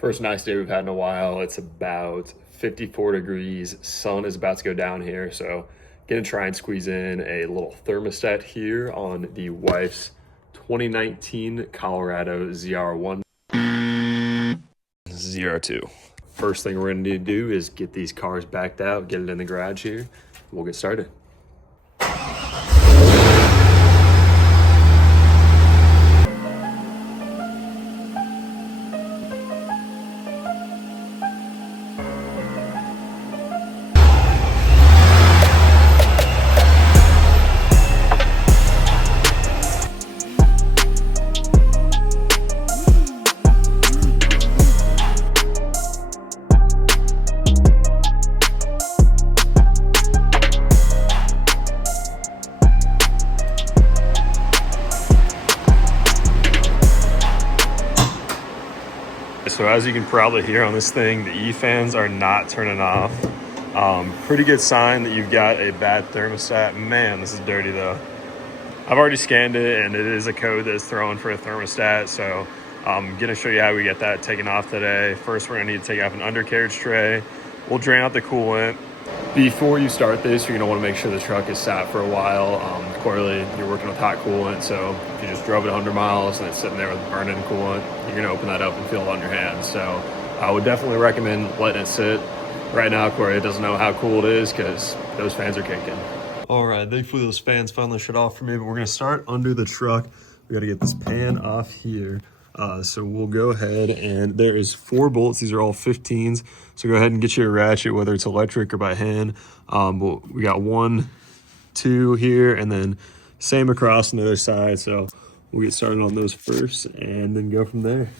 First nice day we've had in a while. It's about 54 degrees. Sun is about to go down here, so gonna try and squeeze in a little thermostat here on the wife's 2019 Colorado ZR1 02. First thing we're gonna need to do is get these cars backed out, get it in the garage here. We'll get started. So as you can probably hear on this thing, the E-fans are not turning off. Pretty good sign that you've got a bad thermostat. Man, this is dirty though. I've already scanned it and it is a code that's thrown for a thermostat. So I'm gonna show you how we get that taken off today. First, we're gonna need to take off an undercarriage tray. We'll drain out the coolant. Before you start this, you're gonna wanna make sure the truck is sat for a while. Clearly, you're working with hot coolant, so if you just drove it 100 miles and it's sitting there with burning coolant, you're gonna open that up and feel it on your hands. So I would definitely recommend letting it sit. Right now, Corey doesn't know how cool it is because those fans are kicking. All right, thankfully those fans finally shut off for me, but we're gonna start under the truck. We gotta get this pan off here. So we'll go ahead, and there is 4 bolts. These are all 15s. So go ahead and get you a ratchet, whether it's electric or by hand. But we got 1, 2 here, and then same across on the other side. So we'll get started on those first and then go from there.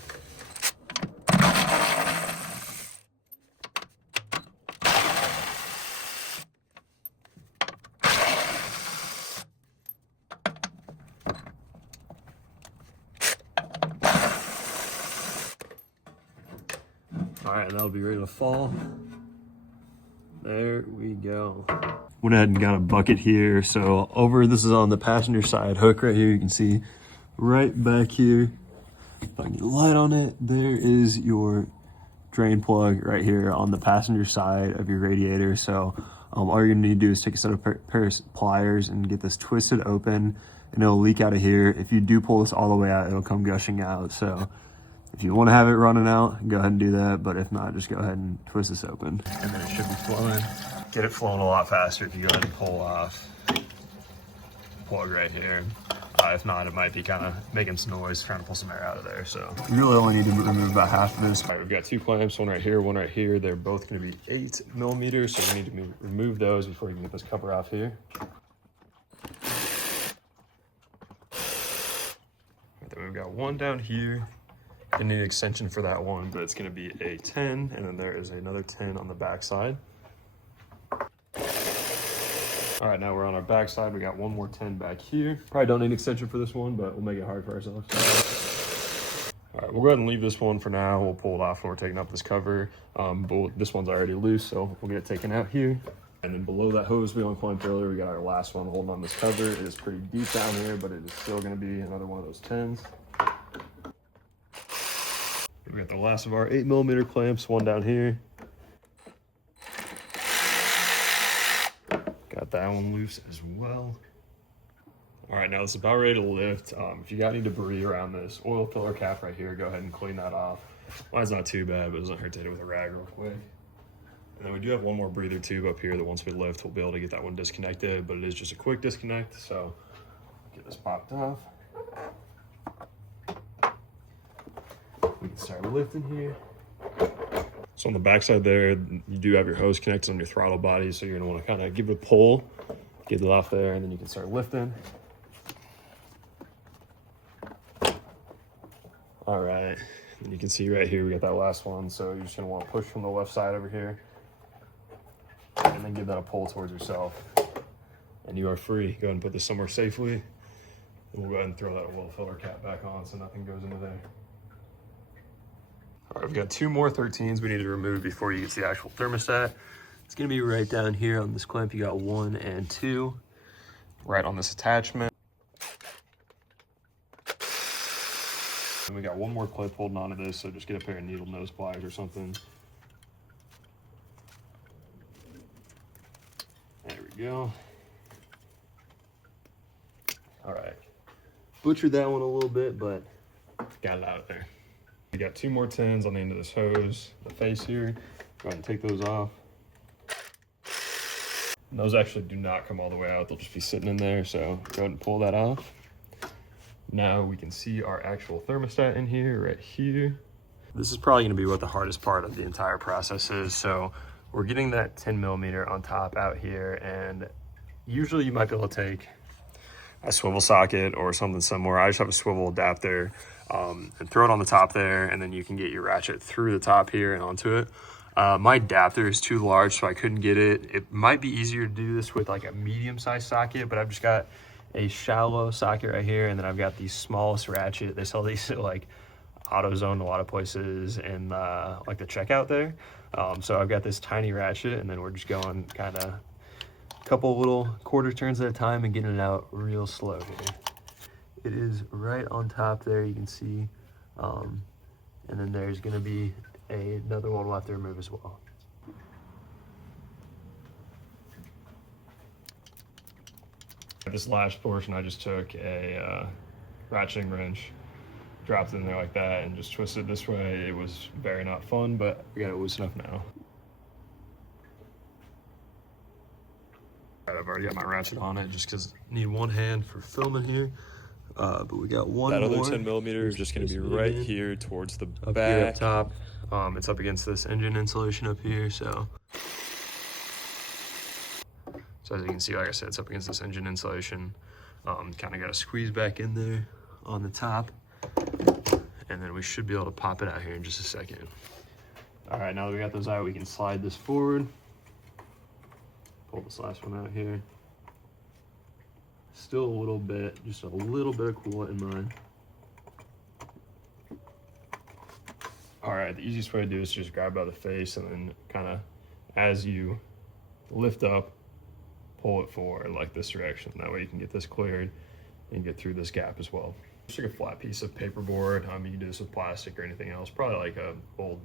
All right, and that'll be ready to fall. There we go. Went ahead and got a bucket here. So this is on the passenger side hook right here. You can see right back here. If I can get a light on it, there is your drain plug right here on the passenger side of your radiator. So all you're gonna need to do is take a set of pair of pliers and get this twisted open, and it'll leak out of here. If you do pull this all the way out, it'll come gushing out. So if you want to have it running out, go ahead and do that. But if not, just go ahead and twist this open, and then it should be flowing. Get it flowing a lot faster if you go ahead and pull off the plug right here. If not, it might be kind of making some noise trying to pull some air out of there. So you really only need to remove about half of this. All right, we've got 2 clamps, one right here, one right here. They're both going to be 8 millimeters, so we need to remove those before you can get this cover off here. Then we've got 1 down here. I need an extension for that one, but it's going to be a 10, and then there is another 10 on the back side. All right, now we're on our back side. We got 1 more 10 back here. Probably don't need an extension for this one, but we'll make it hard for ourselves. All right, we'll go ahead and leave this one for now. We'll pull it off when we're taking up this cover. But this one's already loose, so we'll get it taken out here. And then below that hose we climbed earlier, we got our last one holding on this cover. It is pretty deep down here, but it is still going to be another one of those 10s. We got the last of our 8 millimeter clamps, 1 down here. Got that one loose as well. All right, now it's about ready to lift. If you got any debris around this oil filler cap right here, go ahead and clean that off. Mine's not too bad, but it doesn't hurt to hit it with a rag real quick. And then we do have 1 more breather tube up here that once we lift, we'll be able to get that one disconnected, but it is just a quick disconnect. So get this popped off. We can start lifting here. So on the backside there, you do have your hose connected on your throttle body, so you're gonna wanna kinda give it a pull, get it off there, and then you can start lifting. All right, and you can see right here, we got that last one, so you're just gonna wanna push from the left side over here, and then give that a pull towards yourself, and you are free. Go ahead and put this somewhere safely, and we'll go ahead and throw that oil filler cap back on so nothing goes into there. All right, we've got 2 more 13s we need to remove before you get to the actual thermostat. It's gonna be right down here on this clamp. You got 1 and 2, right on this attachment. And we got got one more clip holding onto this, so just get a pair of needle nose pliers or something. There we go. All right. Butchered that one a little bit, but got it out of there. We got 2 more tins on the end of this hose, the face here. Go ahead and take those off. And those actually do not come all the way out. They'll just be sitting in there, so go ahead and pull that off. Now we can see our actual thermostat in here, right here. This is probably gonna be what the hardest part of the entire process is. So we're getting that 10 millimeter on top out here, and usually you might be able to take a swivel socket or something similar. I just have a swivel adapter and throw it on the top there, and then you can get your ratchet through the top here and onto it. My adapter is too large, so I couldn't get it. It might be easier to do this with like a medium-sized socket, but I've just got a shallow socket right here, and then I've got the smallest ratchet. They sell these at like AutoZone a lot of places and like the checkout there. So I've got this tiny ratchet, and then we're just going kind of a couple little quarter turns at a time and getting it out real slow here. It is right on top there, you can see. And then there's gonna be another one we'll have to remove as well. This last portion, I just took a ratcheting wrench, dropped it in there like that, and just twisted this way. It was very not fun, but we got it loose enough now. I've already got my ratchet on it just because I need one hand for filming here. But we got one more. That other 10 millimeter is just going to be right here towards the back. Here up top. It's up against this engine insulation up here, so as you can see, like I said, it's up against this engine insulation. Kind of got to squeeze back in there on the top, and then we should be able to pop it out here in just a second. All right, now that we got those out, we can slide this forward. Pull this last one out here. Still a little bit, just a little bit of coolant in mine. All right, the easiest way to do is just grab by the face, and then kind of as you lift up, pull it forward like this direction. That way you can get this cleared and get through this gap as well. Just like a flat piece of paperboard. You can do this with plastic or anything else, probably like a old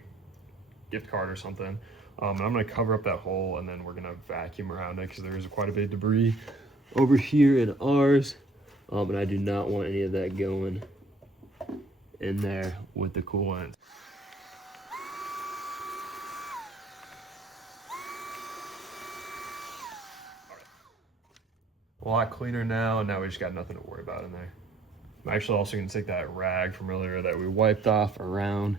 gift card or something. And I'm gonna cover up that hole, and then we're gonna vacuum around it because there is quite a bit of debris over here in ours. And I do not want any of that going in there with the coolant. A lot cleaner now, and now we just got nothing to worry about in there. I'm actually also gonna take that rag from earlier that we wiped off around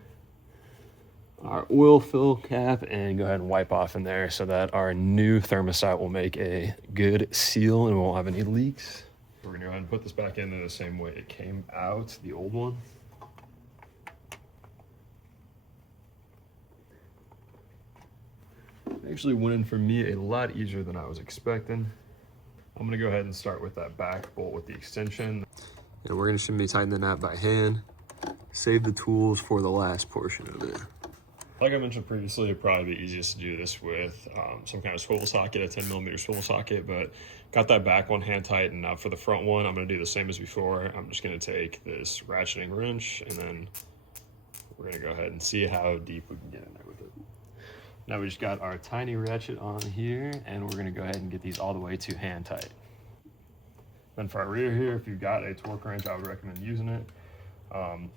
our oil fill cap and go ahead and wipe off in there so that our new thermostat will make a good seal and we won't have any leaks. We're gonna go ahead and put this back in the same way it came out, the old one. It actually went in for me a lot easier than I was expecting. I'm gonna go ahead and start with that back bolt with the extension. And we're gonna be tightening that by hand. Save the tools for the last portion of it. Like I mentioned previously, it'd probably be easiest to do this with some kind of swivel socket, a 10 millimeter swivel socket, but got that back one hand tightened. Now for the front one, I'm gonna do the same as before. I'm just gonna take this ratcheting wrench, and then we're gonna go ahead and see how deep we can get in there with it. Now we just got our tiny ratchet on here, and we're gonna go ahead and get these all the way to hand tight. Then for our rear here, if you've got a torque wrench, I would recommend using it.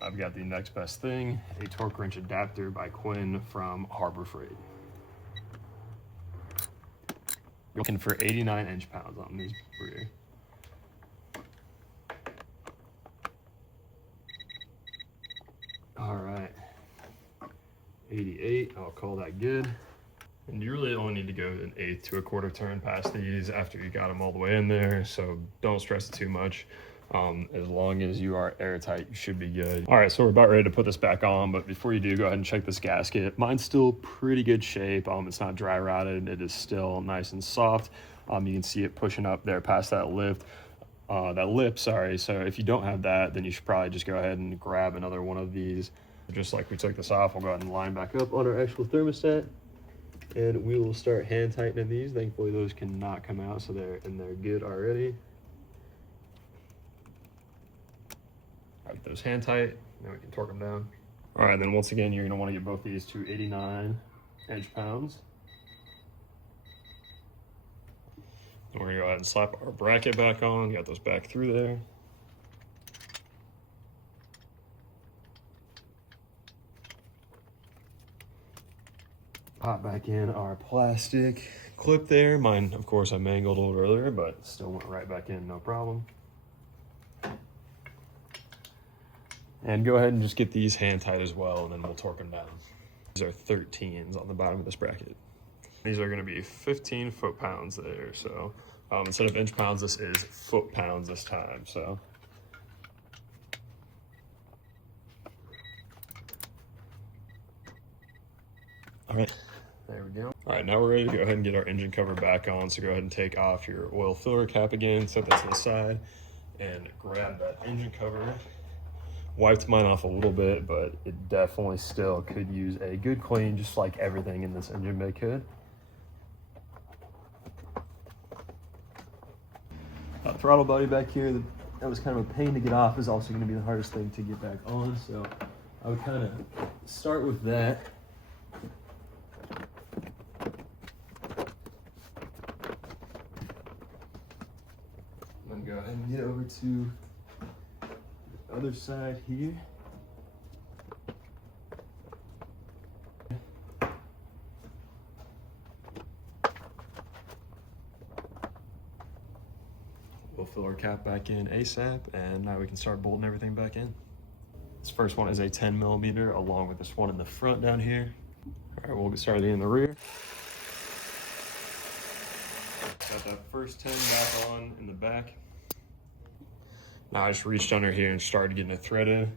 I've got the next best thing, a torque wrench adapter by Quinn from Harbor Freight. Looking for 89 inch-pounds on these rear. All right, 88, I'll call that good. And you really only need to go an 1/8 to a 1/4 turn past these after you got them all the way in there, so don't stress it too much. As long as you are airtight, you should be good. All right, so we're about ready to put this back on, but before you do, go ahead and check this gasket. Mine's still pretty good shape. It's not dry rotted. It is still nice and soft. You can see it pushing up there past that lip, sorry. So if you don't have that, then you should probably just go ahead and grab another one of these. Just like we took this off, we'll go ahead and line back up on our actual thermostat, and we will start hand tightening these. Thankfully, those cannot come out, so they're good already. Got those hand tight. then we can torque them down. All right, then once again, you're gonna wanna get both these to 89 inch-pounds. And we're gonna go ahead and slap our bracket back on, got those back through there. Pop back in our plastic clip there. Mine, of course, I mangled a little earlier, but still went right back in, no problem. And go ahead and just get these hand tight as well, and then we'll torque them down. These are 13s on the bottom of this bracket. These are gonna be 15 foot-pounds there, so instead of inch-pounds, this is foot-pounds this time, so. All right, there we go. All right, now we're ready to go ahead and get our engine cover back on, so go ahead and take off your oil filler cap again, set that to the side, and grab that engine cover. Wiped mine off a little bit, but it definitely still could use a good clean, just like everything in this engine bay could. Throttle body back here, that was kind of a pain to get off, is also going to be the hardest thing to get back on, so I would kind of start with that. I'm going to go ahead and get over to the other side here. We'll fill our cap back in ASAP, and now we can start bolting everything back in. This first one is a 10mm along with this one in the front down here. All right, we'll get started in the rear. Got that first 10 back on in the back. Now I just reached under here and started getting it threaded.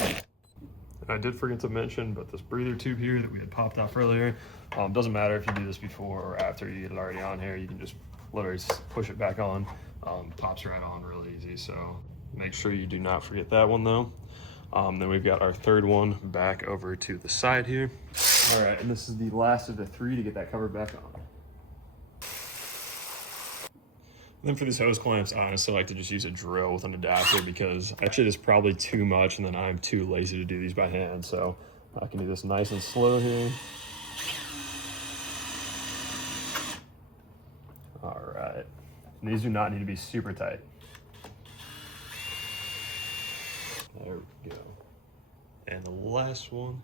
And I did forget to mention, but this breather tube here that we had popped off earlier, doesn't matter if you do this before or after you get it already on here, you can just literally push it back on. Pops right on real easy, so make sure you do not forget that one though. Then we've got our third one back over to the side here. All right, and this is the last of the 3 to get that cover back on. Then for these hose clamps, I honestly like to just use a drill with an adapter because actually it's probably too much and then I'm too lazy to do these by hand. So I can do this nice and slow here. All right, and these do not need to be super tight. There we go. And the last one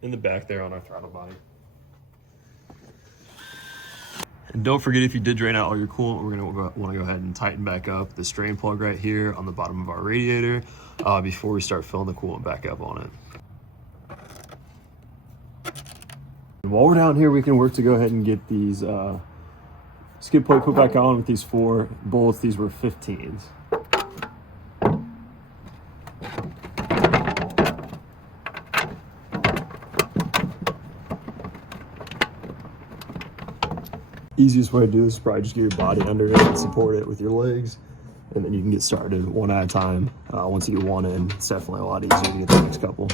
in the back there on our throttle body. And don't forget, if you did drain out all your coolant, we're gonna want to go ahead and tighten back up the drain plug right here on the bottom of our radiator before we start filling the coolant back up on it. And while we're down here, we can work to go ahead and get these skid plate put back on with these 4 bolts. These were 15s. Easiest way to do this is probably just get your body under it and support it with your legs, and then you can get started one at a time. Once you get one in, it's definitely a lot easier to get the next couple.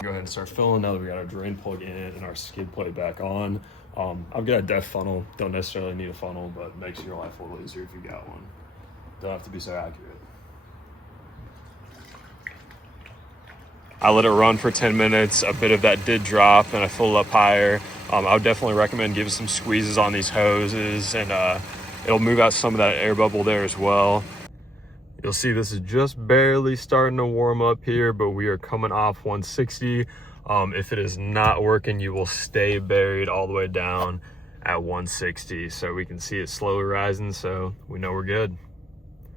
Go ahead and start filling now that we got our drain plug in and our skid plate back on. I've got a def funnel, don't necessarily need a funnel, but makes your life a little easier if you got one. Don't have to be so accurate. I let it run for 10 minutes. A bit of that did drop and I filled it up higher. I would definitely recommend giving some squeezes on these hoses, and it'll move out some of that air bubble there as well. You'll see this is just barely starting to warm up here, but we are coming off 160. If it is not working, you will stay buried all the way down at 160. So we can see it slowly rising, so we know we're good.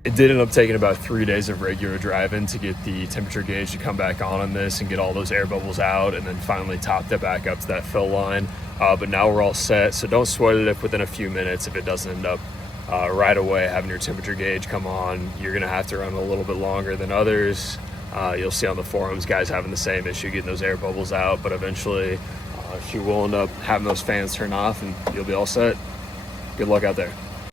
It did end up taking about 3 days of regular driving to get the temperature gauge to come back on this and get all those air bubbles out, and then finally topped it back up to that fill line. But now we're all set, so don't sweat it if within a few minutes, if it doesn't end up right away having your temperature gauge come on. You're gonna have to run a little bit longer than others. You'll see on the forums guys having the same issue getting those air bubbles out, but eventually you will end up having those fans turn off and you'll be all set. Good luck out there.